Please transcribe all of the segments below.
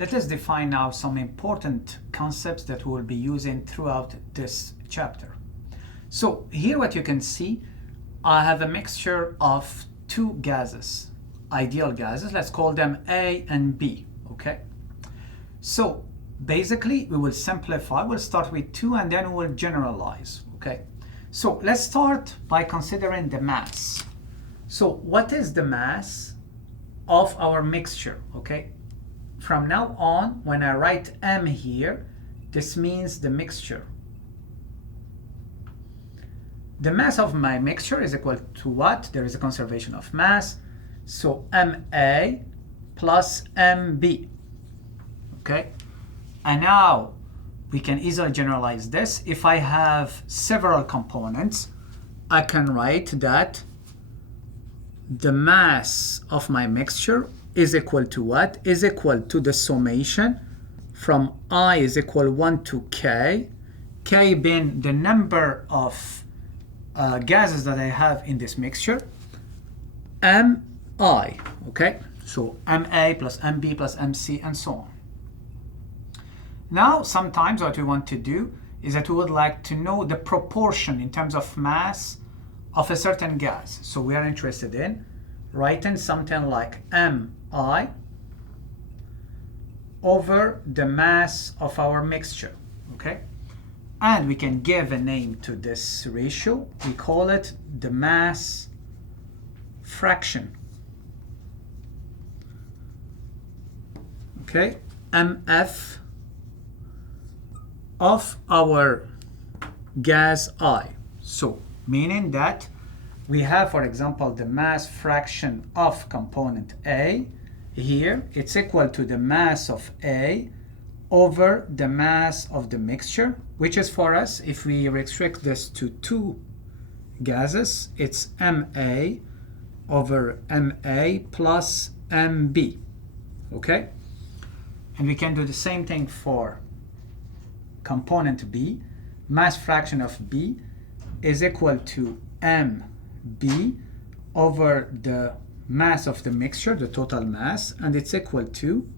let us define now some important concepts that we'll be using throughout this chapter. So here what you can see, I have a mixture of two gases, ideal gases. Let's call them A and B, okay? So basically we will simplify, we'll start with two and then we'll generalize, okay? So let's start by considering the mass. So what is the mass of our mixture, okay? From now on, when I write M here, this means the mixture. The mass of my mixture is equal to what? There is a conservation of mass. So MA plus MB, okay? And now we can easily generalize this. If I have several components, I can write that the mass of my mixture is equal to what? Is equal to the summation from I is equal 1 to K, K being the number of gases that I have in this mixture, MI, okay? So MA plus MB plus MC and so on. Now, sometimes what we want to do is that we would like to know the proportion in terms of mass of a certain gas. So we are interested in writing something like MI over the mass of our mixture, okay? And we can give a name to this ratio. We call it the mass fraction, okay? MF of our gas I. So meaning that we have, for example, the mass fraction of component A here. It's equal to the mass of A over the mass of the mixture, which is for us, if we restrict this to two gases, it's MA over MA plus MB, okay? And we can do the same thing for component B. Mass fraction of B is equal to MB over the mass of the mixture, the total mass, and it's equal to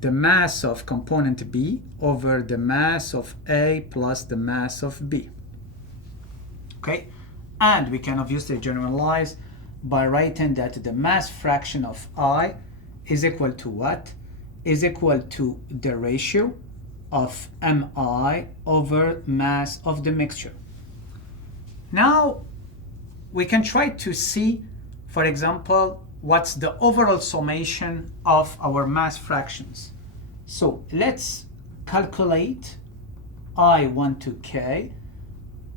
the mass of component B over the mass of A plus the mass of B, okay? And we can obviously generalize by writing that the mass fraction of I is equal to what? Is equal to the ratio of MI over mass of the mixture. Now we can try to see, for example, what's the overall summation of our mass fractions. So let's calculate I1 to K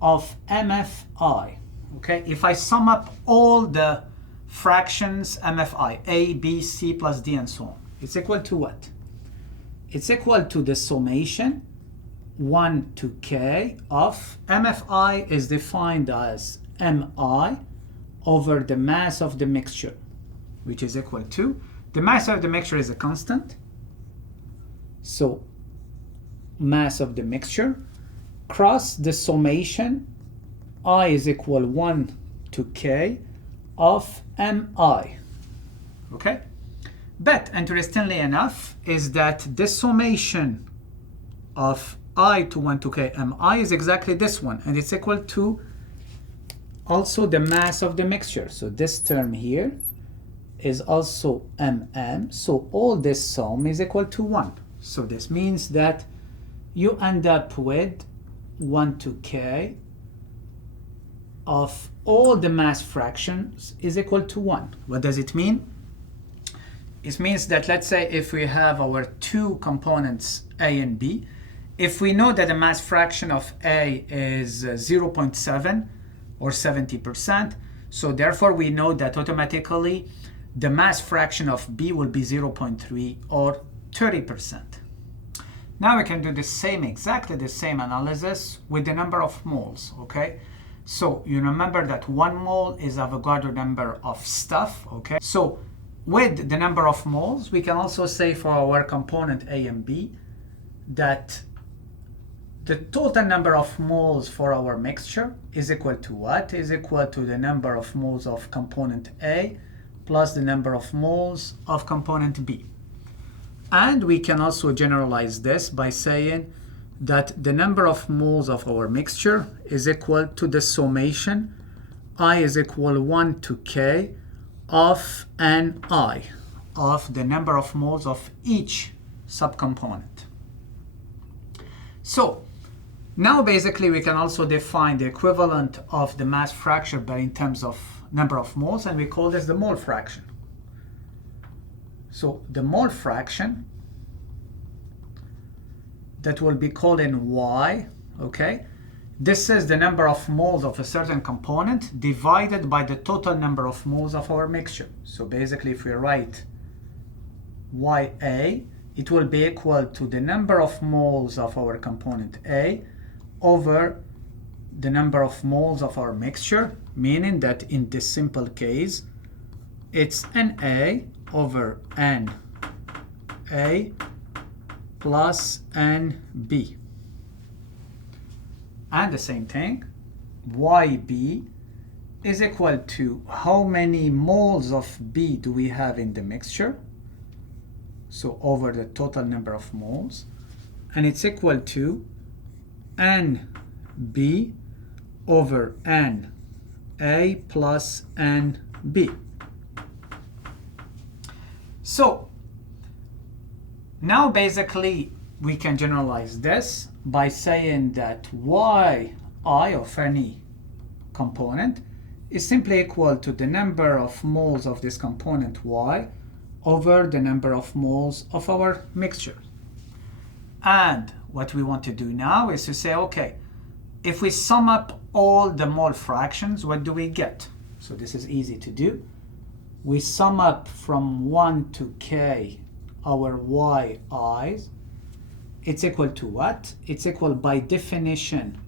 of MFI, okay? If I sum up all the fractions MFI, A, B, C plus D and so on, it's equal to what? It's equal to the summation 1 to K of MFI is defined as MI over the mass of the mixture, which is equal to, the mass of the mixture is a constant, so mass of the mixture cross the summation I is equal 1 to K of MI, okay? But interestingly enough is that the summation of I to 1 to K MI is exactly this one, and it's equal to also the mass of the mixture. So this term here is also MM, so all this sum is equal to 1. So this means that you end up with 1 to K of all the mass fractions is equal to 1. What does it mean? It means that, let's say, if we have our two components A and B, if we know that the mass fraction of A is 0.7 or 70%, so therefore we know that automatically the mass fraction of B will be 0.3 or 30%. Now we can do the same, exactly the same analysis with the number of moles, okay? So you remember that 1 mole is Avogadro number of stuff, okay? So with the number of moles, we can also say for our component A and B that the total number of moles for our mixture is equal to what? Is equal to the number of moles of component A plus the number of moles of component B. And we can also generalize this by saying that the number of moles of our mixture is equal to the summation I is equal 1 to K of Ni, of the number of moles of each subcomponent. So now basically we can also define the equivalent of the mass fraction but in terms of number of moles, and we call this the mole fraction. So the mole fraction that will be called in Y, okay? This is the number of moles of a certain component divided by the total number of moles of our mixture. So basically if we write YA, it will be equal to the number of moles of our component A over the number of moles of our mixture, meaning that in this simple case, it's Na over Na plus Nb. And the same thing, Yb is equal to how many moles of B do we have in the mixture, so over the total number of moles, and it's equal to Nb over Na plus Nb. So now basically we can generalize this by saying that Yi of any component is simply equal to the number of moles of this component Y over the number of moles of our mixture. And what we want to do now is to say, okay, if we sum up all the mole fractions, what do we get? So this is easy to do. We sum up from 1 to K our Yi's. It's equal to what? It's equal by definition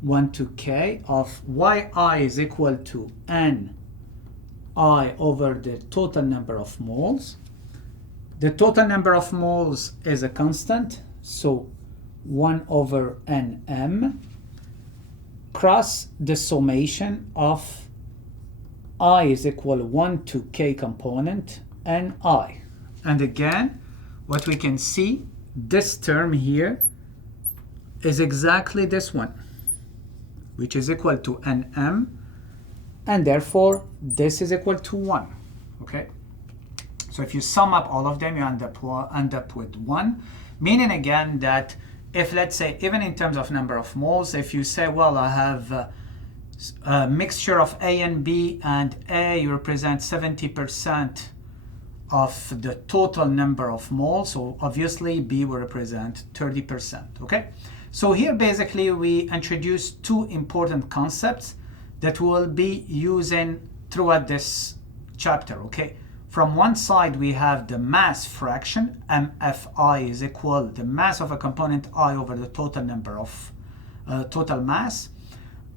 1 to K of Yi is equal to Ni over the total number of moles. The total number of moles is a constant, so 1 over Nm cross the summation of I is equal 1 to K component Ni. And again, what we can see, this term here is exactly this one, which is equal to Nm, and therefore this is equal to 1. Okay? So if you sum up all of them, you end up with 1, meaning again that if, let's say, even in terms of number of moles, if you say, well, I have a mixture of A and B, and A represents 70% of the total number of moles, so obviously B will represent 30%, okay? So here basically we introduce two important concepts that we'll be using throughout this chapter, okay? From one side we have the mass fraction, MFI is equal the mass of a component I over the total number of total mass.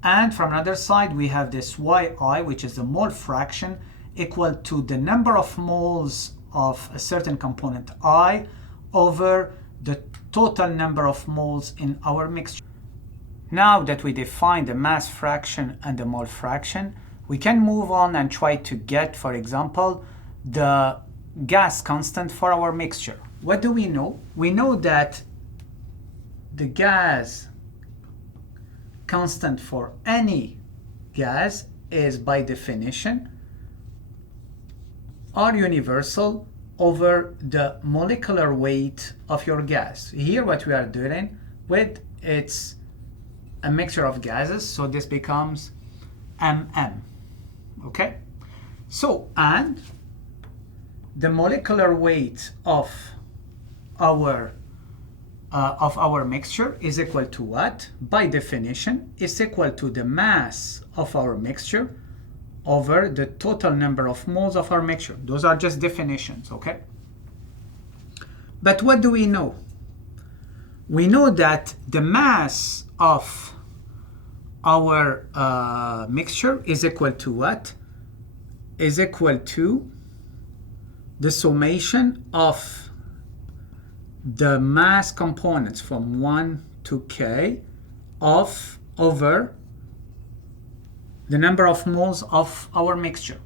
And from another side we have this Yi, which is the mole fraction, equal to the number of moles of a certain component I over the total number of moles in our mixture. Now that we define the mass fraction and the mole fraction, we can move on and try to get, for example, the gas constant for our mixture. What do we know? We know that the gas constant for any gas is by definition R universal over the molecular weight of your gas. Here what we are doing with, it's a mixture of gases, so this becomes MM, okay? So, and the molecular weight of our mixture is equal to what? By definition, it's equal to the mass of our mixture over the total number of moles of our mixture. Those are just definitions, okay? But what do we know? We know that the mass of our mixture is equal to what? Is equal to the summation of the mass components from 1 to K of over the number of moles of our mixture.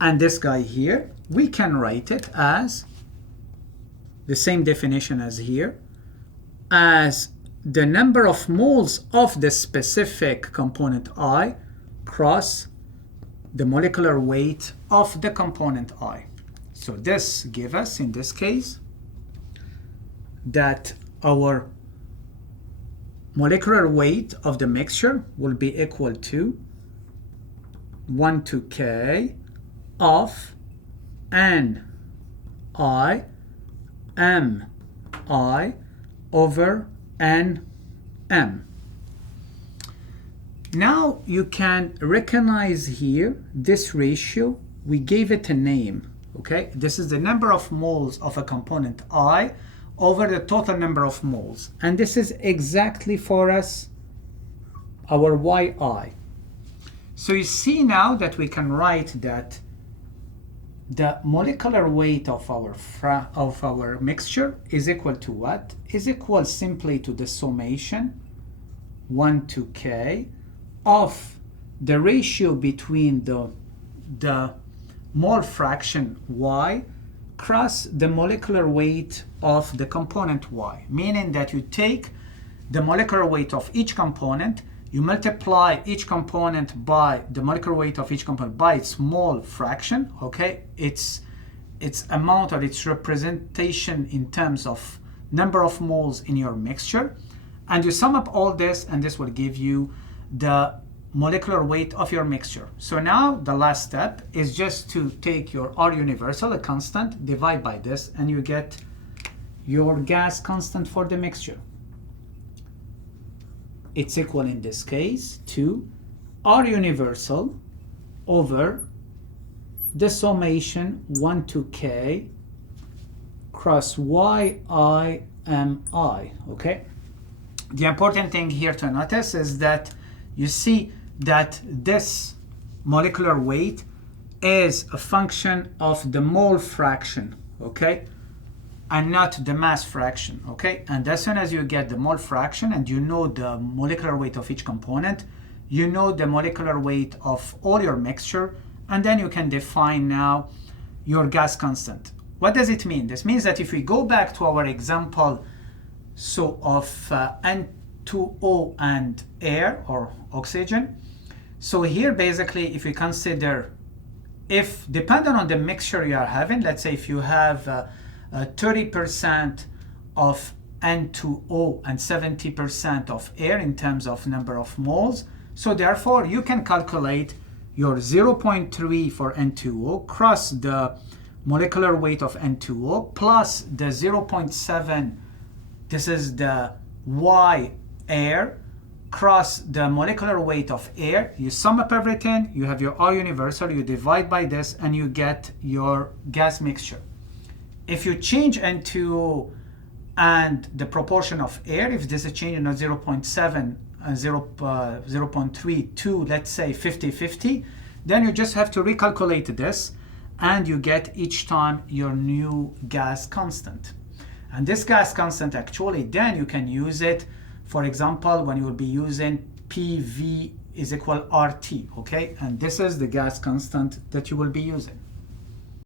And this guy here, we can write it as the same definition as here, as the number of moles of the specific component I cross the molecular weight of the component I. So this gives us, in this case, that our molecular weight of the mixture will be equal to 1 to K of Ni Mi over Nm. Now you can recognize here this ratio. We gave it a name. Okay, this is the number of moles of a component I over the total number of moles, and this is exactly for us our Yi. So you see now that we can write that the molecular weight of our mixture is equal to what? Is equal simply to the summation 1 to K of the ratio between the mole fraction Y cross the molecular weight of the component Y, meaning that you take the molecular weight of each component, you multiply each component by the molecular weight of each component by its mole fraction, okay? Its amount or its representation in terms of number of moles in your mixture, and you sum up all this, and this will give you the molecular weight of your mixture. So now the last step is just to take your R universal, a constant, divide by this, and you get your gas constant for the mixture. It's equal in this case to R universal over the summation 1 to K cross Yi Mi, okay? The important thing here to notice is that you see that this molecular weight is a function of the mole fraction, okay, and not the mass fraction, okay? And as soon as you get the mole fraction and you know the molecular weight of each component, you know the molecular weight of all your mixture, and then you can define now your gas constant. What does it mean? This means that if we go back to our example so of N2O and air or oxygen, so here basically if we consider, if depending on the mixture you are having, let's say if you have 30% of N2O and 70% of air in terms of number of moles, so therefore you can calculate your 0.3 for N2O cross the molecular weight of N2O plus the 0.7, this is the Y air, cross the molecular weight of air. You sum up everything, you have your R universal, you divide by this, and you get your gas mixture. If you change N2O and the proportion of air, if this is changing at 0.7 and 0.3 to, let's say, 50-50, then you just have to recalculate this, and you get each time your new gas constant. And this gas constant actually then you can use it, for example, when you will be using PV is equal RT, okay? And this is the gas constant that you will be using.